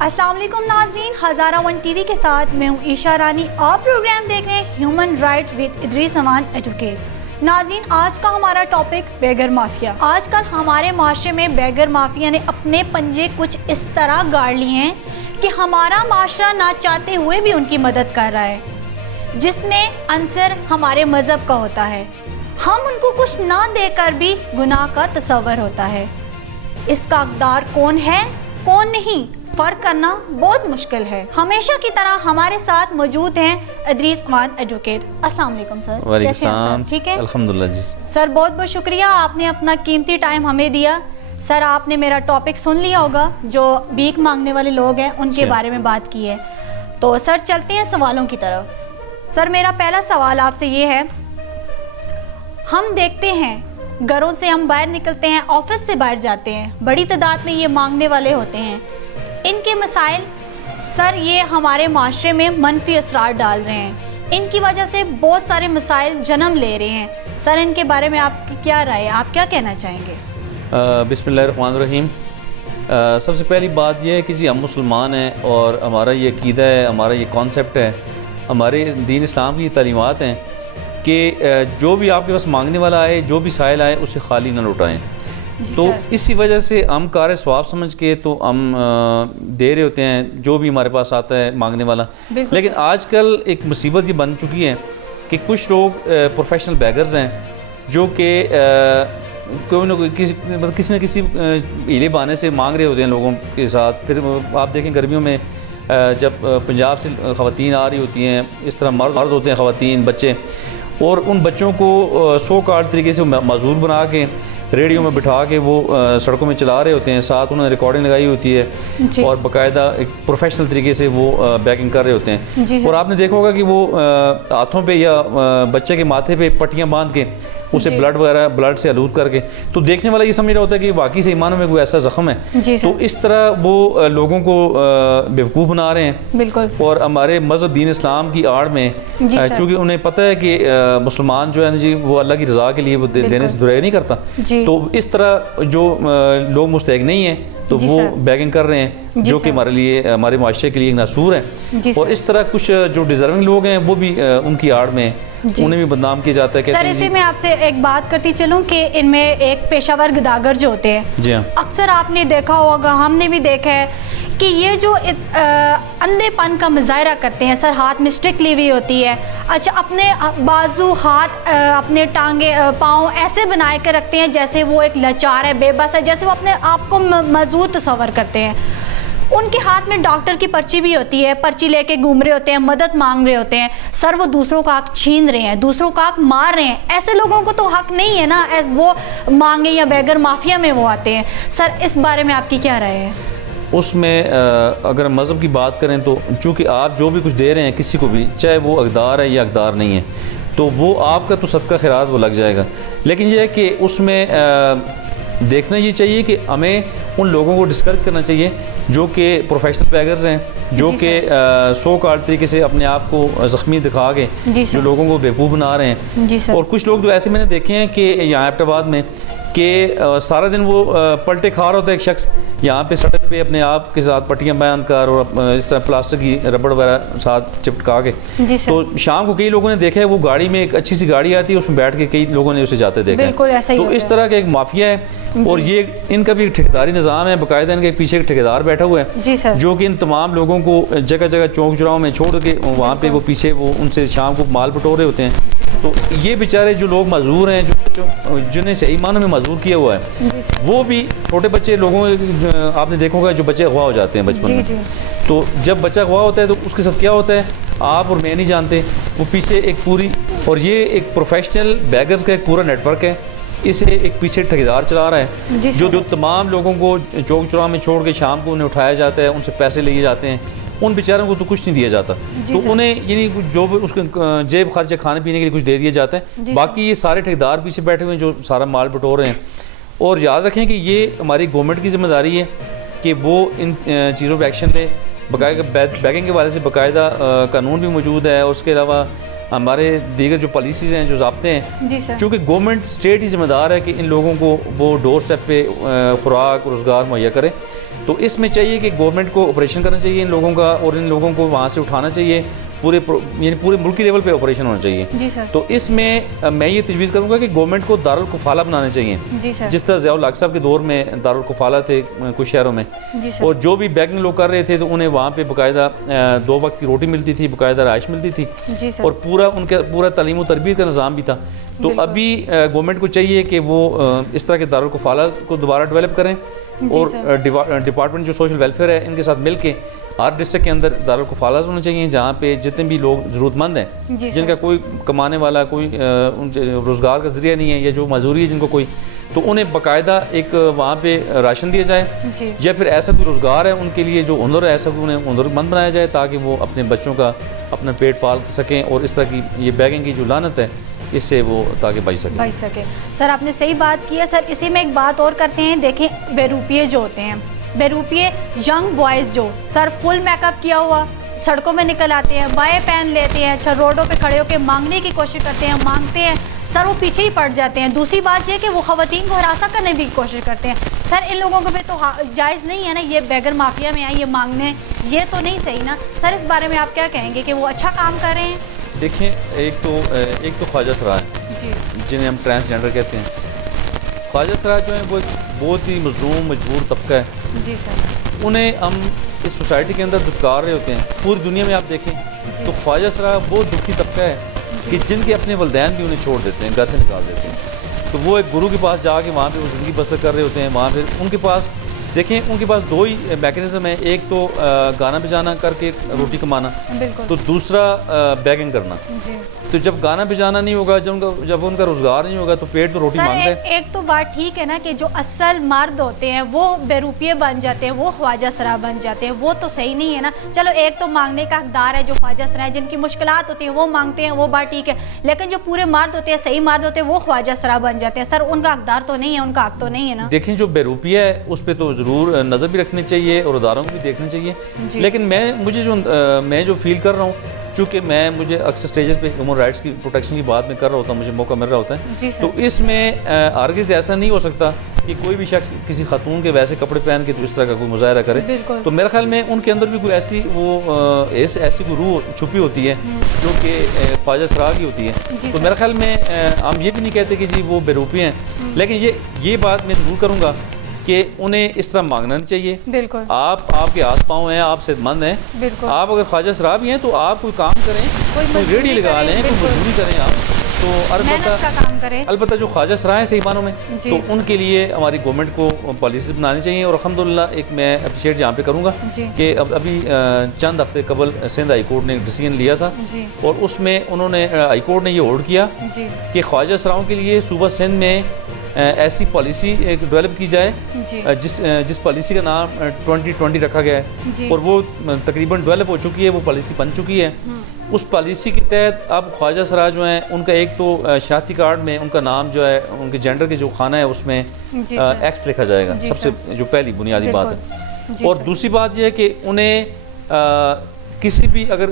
السلام علیکم ناظرین، ہزارہ ون ٹی وی کے ساتھ میں ہوں عیشا رانی. آپ پروگرام دیکھ رہے ہیں ہیومن رائٹ ود ادریس امان ایڈوکیٹ. ناظرین، آج کا ہمارا ٹاپک بیگر مافیا. آج کل ہمارے معاشرے میں بیگر مافیا نے اپنے پنجے کچھ اس طرح گاڑ لیے ہیں کہ ہمارا معاشرہ نہ چاہتے ہوئے بھی ان کی مدد کر رہا ہے، جس میں عنصر ہمارے مذہب کا ہوتا ہے. ہم ان کو کچھ نہ دے کر بھی گناہ کا تصور ہوتا ہے. اس کا حقدار کون ہے کون نہیں، فرق کرنا بہت مشکل ہے. ہمیشہ کی طرح ہمارے ساتھ موجود ہیں ادریس امان ایڈوکیٹ. السلام علیکم سر. کیسے ہیں سر؟ ٹھیک ہے الحمدللہ جی. سر بہت بہت شکریہ، آپ نے اپنا قیمتی ٹائم ہمیں دیا. سر آپ نے میرا ٹاپک سن لیا ہوگا، جو بھیک مانگنے والے لوگ ہیں ان کے بارے میں بات کی ہے. تو سر چلتے ہیں سوالوں کی طرف. سر میرا پہلا سوال آپ سے یہ ہے، ہم دیکھتے ہیں گھروں سے ہم باہر نکلتے ہیں، آفس سے باہر جاتے ہیں، بڑی تعداد میں یہ مانگنے والے ہوتے ہیں. ان کے مسائل سر یہ ہمارے معاشرے میں منفی اثرات ڈال رہے ہیں. ان کی وجہ سے بہت سارے مسائل جنم لے رہے ہیں. سر ان کے بارے میں آپ کی کیا رائے ہے، آپ کیا کہنا چاہیں گے؟ بسم اللہ الرحمن الرحیم. سب سے پہلی بات یہ ہے کہ جی ہم مسلمان ہیں اور ہمارا یہ عقیدہ ہے، ہمارا یہ کانسیپٹ ہے، ہمارے دین اسلام کی تعلیمات ہیں کہ جو بھی آپ کے پاس مانگنے والا آئے، جو بھی سائل آئے، اسے خالی نہ لوٹائیں. تو اسی وجہ سے ہم کار ثواب سمجھ کے تو ہم دے رہے ہوتے ہیں جو بھی ہمارے پاس آتا ہے مانگنے والا. لیکن آج کل ایک مصیبت یہ بن چکی ہے کہ کچھ لوگ پروفیشنل بیگرز ہیں جو کہ کوئی نہ کوئی کسی نہ کسی ہیلے بہانے سے مانگ رہے ہوتے ہیں لوگوں کے ساتھ. پھر آپ دیکھیں گرمیوں میں جب پنجاب سے خواتین آ رہی ہوتی ہیں، اس طرح مرد ہوتے ہیں، خواتین، بچے، اور ان بچوں کو سو کارڈ طریقے سے معذور بنا کے ریڈیو میں بٹھا کے وہ سڑکوں میں چلا رہے ہوتے ہیں. ساتھ انہوں نے ریکارڈنگ لگائی ہوتی ہے اور باقاعدہ ایک پروفیشنل طریقے سے وہ بیکنگ کر رہے ہوتے ہیں. اور آپ نے دیکھا ہوگا کہ وہ ہاتھوں پہ یا بچے کے ماتھے پہ پٹیاں باندھ کے اسے بلڈ سے آلود کر کے، تو دیکھنے والا یہ سمجھ رہا ہوتا ہے کہ واقعی سے ایمانوں میں کوئی ایسا زخم ہے. تو اس طرح وہ لوگوں کو بیوقوف بنا رہے ہیں. بالکل. اور ہمارے مذہب دین اسلام کی آڑ میں چونکہ انہیں پتہ ہے کہ مسلمان جو ہے جی وہ اللہ کی رضا کے لیے وہ دینے سے درائے نہیں کرتا، تو اس طرح جو لوگ مستحق نہیں ہیں تو وہ بیگنگ کر رہے ہیں، جو کہ ہمارے لیے، ہمارے معاشرے کے لیے ایک ناسور ہے. اور اس طرح کچھ جو ڈیزرونگ لوگ ہیں وہ بھی ان کی آڑ میں انہیں بھی بدنام کیا جاتا ہے. سر اسی میں آپ سے ایک بات کرتی چلوں کہ ان میں ایک پیشہ ور گداگر جو ہوتے ہیں، جی ہاں، اکثر آپ نے دیکھا ہوگا، ہم نے بھی دیکھا ہے کہ یہ جو اندھے پن کا مظاہرہ کرتے ہیں. سر ہاتھ میں اسٹک لی ہوئی ہوتی ہے، اچھا اپنے بازو، ہاتھ، اپنے ٹانگیں، پاؤں ایسے بنا کے رکھتے ہیں جیسے وہ ایک لاچار ہے، بے بس ہے، جیسے وہ اپنے آپ کو معذور تصور کرتے ہیں. ان کے ہاتھ میں ڈاکٹر کی پرچی بھی ہوتی ہے، پرچی لے کے گھوم رہے ہوتے ہیں، مدد مانگ رہے ہوتے ہیں. سر وہ دوسروں کا حق چھین رہے ہیں، دوسروں کا حق مار رہے ہیں. ایسے لوگوں کو تو حق نہیں ہے نا وہ مانگے، یا بیگر مافیا میں وہ آتے ہیں. سر اس بارے میں آپ کی کیا رائے ہے؟ اس میں اگر ہم مذہب کی بات کریں تو چونکہ آپ جو بھی کچھ دے رہے ہیں کسی کو بھی، چاہے وہ حقدار ہے یا حقدار نہیں ہے، تو وہ آپ کا تو صدقہ خیرات وہ لگ جائے گا. لیکن یہ ہے کہ اس میں دیکھنا یہ چاہیے کہ ہمیں ان لوگوں کو ڈسکریج کرنا چاہیے جو کہ پروفیشنل بیگرز ہیں، جو کہ سو کارڈ طریقے سے اپنے آپ کو زخمی دکھا کے جو لوگوں کو بیوقوف بنا رہے ہیں. اور کچھ لوگ تو ایسے میں نے دیکھے ہیں کہ یہاں ایبٹ آباد میں کہ سارا دن وہ پلٹے کھا رہا ہوتا ہے ایک شخص یہاں پہ سڑک پہ اپنے آپ کے ساتھ پٹیاں باندھ کر اور اس طرح پلاسٹک کی ربڑ وغیرہ ساتھ چپکا کے. تو شام کو کئی لوگوں نے دیکھا ہے وہ گاڑی میں ایک اچھی سی گاڑی آتی ہے، اس میں بیٹھ کے کئی لوگوں نے اسے جاتے دیکھا ہے. تو اس طرح کا ایک مافیا ہے. اور یہ ان کا بھی ایک ٹھیکیداری نظام ہے، باقاعدہ ان کے پیچھے ایک ٹھیکیدار بیٹھا ہوا ہے جو کہ ان تمام لوگوں کو جگہ جگہ چوک چوراہوں میں چھوڑ کے وہاں پہ وہ پیچھے وہ ان سے شام کو مال بٹور رہے ہوتے ہیں. تو یہ بیچارے جو لوگ معذور ہیں، جنہیں صحیح معنوں میں معذور کیا ہوا ہے، وہ بھی چھوٹے بچے لوگوں، آپ نے دیکھا ہوگا جو بچے اغوا ہو جاتے ہیں بچپن میں. تو جب بچہ اغوا ہوتا ہے تو اس کے ساتھ کیا ہوتا ہے آپ اور میں نہیں جانتے. وہ پیچھے ایک پوری، اور یہ ایک پروفیشنل بیگرز کا ایک پورا نیٹ ورک ہے، اسے ایک پیچھے ٹھیکیدار چلا رہا ہے جو تمام لوگوں کو چوک چوراہے میں چھوڑ کے شام کو انہیں اٹھایا جاتا ہے، ان سے پیسے لیے جاتے ہیں. ان بیچاروں کو تو کچھ نہیں دیا جاتا، تو انہیں یعنی جو بھی اس کے جیب خرچ کھانے پینے کے لیے کچھ دے دیا جاتا ہے. باقی یہ سارے ٹھیکیدار پیچھے بیٹھے ہوئے ہیں جو سارا مال بٹور رہے ہیں. اور یاد رکھیں کہ یہ ہماری گورنمنٹ کی ذمہ داری ہے کہ وہ ان چیزوں پہ ایکشن لے. باقاعدہ بیگنگ کے حوالے سے باقاعدہ قانون بھی موجود ہے، اور اس کے علاوہ ہمارے دیگر جو پالیسیز ہیں جو ضابطے ہیں جی سر چونکہ گورنمنٹ اسٹیٹ ہی ذمہ دار ہے کہ ان لوگوں کو وہ ڈور اسٹیپ پہ خوراک روزگار مہیا کرے تو اس میں چاہیے کہ گورنمنٹ کو آپریشن کرنا چاہیے ان لوگوں کا اور ان لوگوں کو وہاں سے اٹھانا چاہیے یعنی پورے ملکی لیول پہ آپریشن ہونا چاہیے جی سر تو اس میں میں یہ تجویز کروں گا کہ گورنمنٹ کو دارالکفالہ بنانے چاہیے جی سر جس طرح ضیاء الحق صاحب کے دور میں دارالکفالہ تھے کچھ شہروں میں جی سر اور جو بھی بیگنگ لوگ کر رہے تھے تو انہیں وہاں پہ باقاعدہ 2 وقت کی روٹی ملتی تھی باقاعدہ رہائش ملتی تھی جی سر اور پورا ان کا پورا تعلیم و تربیت کا نظام بھی تھا تو ابھی گورنمنٹ کو چاہیے کہ وہ اس طرح کے دارالکفالہ کو دوبارہ ڈیولپ کریں اور ڈپارٹمنٹ جو سوشل ویلفیئر ہے ان کے ساتھ مل کے ہر ڈسٹرکٹ کے اندر دارالکفالہ ہونے چاہیے جہاں پہ جتنے بھی لوگ ضرورت مند ہیں جن کا کوئی کمانے والا کوئی روزگار کا ذریعہ نہیں ہے یا جو معذوری ہے جن کو کوئی تو انہیں باقاعدہ ایک وہاں پہ راشن دیا جائے یا پھر ایسا کوئی روزگار ہے ان کے لیے جو ہنر ہے ایسا کوئی انہیں ہنر مند بنایا جائے تاکہ وہ اپنے بچوں کا اپنا پیٹ پال سکیں اور اس طرح کی یہ بیگنگ کی جو لعنت ہے اس سے وہ تاکہ بچ سکے سر آپ نے صحیح بات کی ہے سر اسی میں ایک بات اور کرتے ہیں دیکھیں بیروپیے جو ہوتے ہیں بیروپیے ینگ بوائز جو سر فل میک اپ کیا ہوا سڑکوں میں نکل آتے ہیں بائیں پہن لیتے ہیں اچھا روڈوں پہ کھڑے ہو کے مانگنے کی کوشش کرتے ہیں مانگتے ہیں سر وہ پیچھے ہی پڑ جاتے ہیں دوسری بات یہ کہ وہ خواتین کو ہراساں کرنے کی کوشش کرتے ہیں سر ان لوگوں کو بھی تو جائز نہیں ہے نا یہ بیگر مافیا میں آئے یہ مانگنے یہ تو نہیں صحیح نا سر اس بارے میں آپ کیا کہیں گے کہ وہ اچھا کام کر رہے ہیں دیکھیں ایک تو خواجہ سرا ہے جی جنہیں ہم ٹرانسجینڈر کہتے ہیں خواجہ سرا جو ہیں وہ ایک بہت ہی مظلوم مجبور طبقہ ہے جی سر انہیں ہم اس سوسائٹی کے اندر دھتکار رہے ہوتے ہیں پوری دنیا میں آپ دیکھیں تو خواجہ سرا بہت دکھی طبقہ ہے کہ جن کے اپنے والدین بھی انہیں چھوڑ دیتے ہیں گھر سے نکال دیتے ہیں تو وہ ایک گرو کے پاس جا کے وہاں پہ وہ زندگی بسر کر رہے ہوتے ہیں وہاں پہ ان کے پاس دیکھیں ان کے پاس 2 ہی میکینزم ہیں ایک تو گانا بجانا کر کے روٹی کمانا تو دوسرا بیگنگ کرنا تو جب گانا بجانا نہیں ہوگا جب ان کا روزگار نہیں ہوگا تو پیٹ تو روٹی مانگتا ہے ایک تو بات ٹھیک ہے نا کہ جو اصل مرد ہوتے ہیں وہ بیروپیے بن جاتے ہیں وہ خواجہ سرا بن جاتے ہیں وہ تو صحیح نہیں ہے نا چلو ایک تو مانگنے کا حقدار ہے جو خواجہ سرا ہے جن کی مشکلات ہوتی ہیں وہ مانگتے ہیں وہ بات ٹھیک ہے لیکن جو پورے مرد ہوتے ہیں صحیح مرد ہوتے ہیں وہ خواجہ سرا بن جاتے ہیں سر ان کا حقدار تو نہیں ہے ان کا حق تو نہیں ہے نا دیکھیں جو بیروپیہ ہے اس پہ تو ضرور نظر بھی رکھنی چاہیے اور اداروں کو بھی دیکھنا چاہیے لیکن میں جو فیل کر رہا ہوں چونکہ مجھے اکثر سٹیجز پہ ہیومن رائٹس کی پروٹیکشن کی بات میں کر رہا ہوتا ہوں مجھے موقع مل رہا ہوتا ہے تو اس میں ہرگز ایسا نہیں ہو سکتا کہ کوئی بھی شخص کسی خاتون کے ویسے کپڑے پہن کے تو اس طرح کا کوئی مظاہرہ کرے تو میرے خیال میں ان کے اندر بھی کوئی ایسی کوئی روح چھپی ہوتی ہے جو کہ خواجہ سرا کی ہوتی ہے تو میرے خیال میں ہم یہ بھی نہیں کہتے کہ جی وہ بیروپی ہیں لیکن یہ بات میں ضرور کروں گا کہ انہیں اس طرح مانگنا نہیں چاہیے بالکل آپ کے ہاتھ پاؤں ہیں آپ صحت مند ہیں آپ اگر خواجہ سرا بھی ہیں تو آپ کوئی کام کریں کوئی ریڑھی لگا لیں کوئی مزدوری کریں آپ تو البتہ جو خواجہ سرا ہیں صحیح معنوں میں تو ان کے لیے ہماری گورنمنٹ کو پالیسیز بنانی چاہیے اور الحمدللہ ایک میں اپریشیٹ یہاں پہ کروں گا کہ ابھی چند ہفتے قبل سندھ ہائی کورٹ نے ایک ڈیسیژن لیا تھا اور اس میں انہوں نے ہائی کورٹ نے یہ ہولڈ کیا کہ خواجہ سراؤں کے لیے صوبہ سندھ میں ایسی پالیسی ڈیولپ کی جائے جس پالیسی کا نام 2020 رکھا گیا ہے اور وہ تقریباً ڈیولپ ہو چکی ہے وہ پالیسی بن چکی ہے اس پالیسی کے تحت اب خواجہ سرا جو ہیں ان کا ایک تو شناختی کارڈ میں ان کا نام جو ہے ان کے جینڈر کے جو خانہ ہے اس میں ایکس لکھا جائے گا سب سے جو پہلی بنیادی بات ہے اور دوسری بات یہ ہے کہ انہیں کسی بھی اگر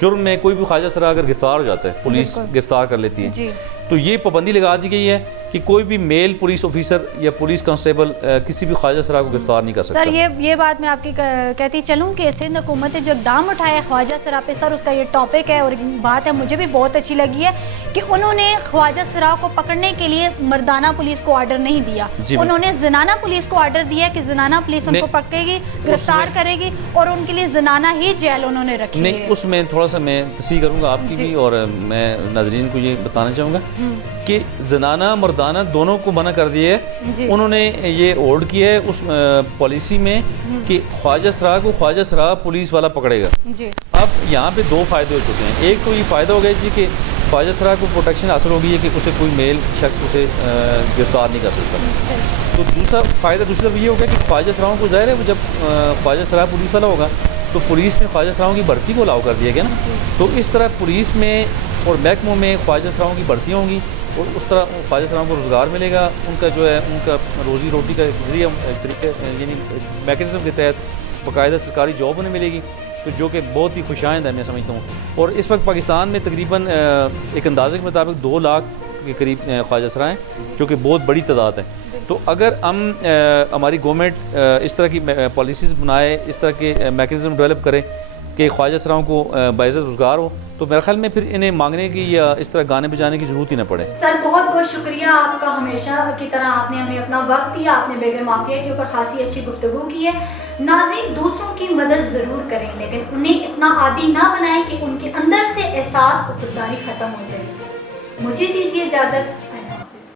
جرم میں کوئی بھی خواجہ سرا اگر گرفتار ہو جاتا ہے پولیس گرفتار کر لیتی ہے تو یہ پابندی لگا دی گئی ہے کہ کوئی بھی میل پولیس آفیسر یا پولیس کانسٹیبل کسی بھی خواجہ سرا کو گرفتار نہیں کر سکتا سر یہ بات میں آپ کی کہتی چلوں کہ سندھ حکومت نے جو اقدام اٹھایا ہے خواجہ سرا پہ سر اس کا یہ ٹاپک ہے اور بات ہے مجھے بھی بہت اچھی لگی ہے کہ انہوں نے خواجہ سرا کو پکڑنے کے لیے مردانہ پولیس کو آرڈر نہیں دیا انہوں نے زنانہ پولیس کو آرڈر دیا کہ زنانہ پولیس ان کو پکڑے گی گرفتار کرے گی اور ان کے لیے زنانہ ہی جیل انہوں نے رکھی نہیں اس میں تھوڑا سا میں تصحیح کروں گا آپ کی بھی اور میں ناظرین کو یہ بتانا چاہوں گا کہ زنانہ مردانہ دونوں کو منع کر دیا ہے انہوں نے یہ ہولڈ کیا ہے اس پالیسی میں کہ خواجہ سرا کو خواجہ سرا پولیس والا پکڑے گا اب یہاں پہ 2 فائدے ہو چکے ہیں ایک تو یہ فائدہ ہو گیا جی کہ خواجہ سرا کو پروٹیکشن حاصل ہو گئی ہے کہ اسے کوئی میل شخص اسے گرفتار نہیں کر سکتا تو دوسرا فائدہ دوسری طرف یہ ہوگا کہ خواجہ سراؤں کو ظاہر ہے جب خواجہ سرا پولیس والا ہوگا تو پولیس میں خواجہ سراؤں کی بھرتی کو الاؤ کر دیا گیا نا تو اس طرح پولیس میں اور محکموں میں خواجہ سراؤں کی بھرتیاں ہوں گی اور اس طرح خواجہ سراؤں کو روزگار ملے گا ان کا جو ہے ان کا روزی روٹی کا ذریعہ طریقے یعنی میکینزم کے تحت باقاعدہ سرکاری جاب انہیں ملے گی تو جو کہ بہت ہی خوشائند ہے میں سمجھتا ہوں. اور اس وقت پاکستان میں تقریباً ایک اندازے کے مطابق 2 لاکھ کے قریب خواجہ سرا ہیں, جو کہ بہت بڑی تعداد ہے. تو اگر ہم ہماری گورنمنٹ اس طرح کی پالیسیز بنائے, اس طرح کے میکینزم ڈیولپ کرے کہ خواجہ سراؤں کو باعزت روزگار ہو, تو میرے خیال میں پھر انہیں مانگنے کی یا اس طرح گانے بجانے کی ضرورت ہی نہ پڑے. سر بہت بہت شکریہ آپ کا, ہمیشہ کی طرح آپ نے ہمیں اپنا وقت دیا, آپ نے بیگر مافیا کے اوپر خاصی اچھی گفتگو کی ہے. ناظرین, دوسروں کی مدد ضرور کریں لیکن انہیں اتنا عادی نہ بنائیں کہ ان کے اندر سے احساس خودداری ختم ہو جائے. مجھے دیجیے اجازت.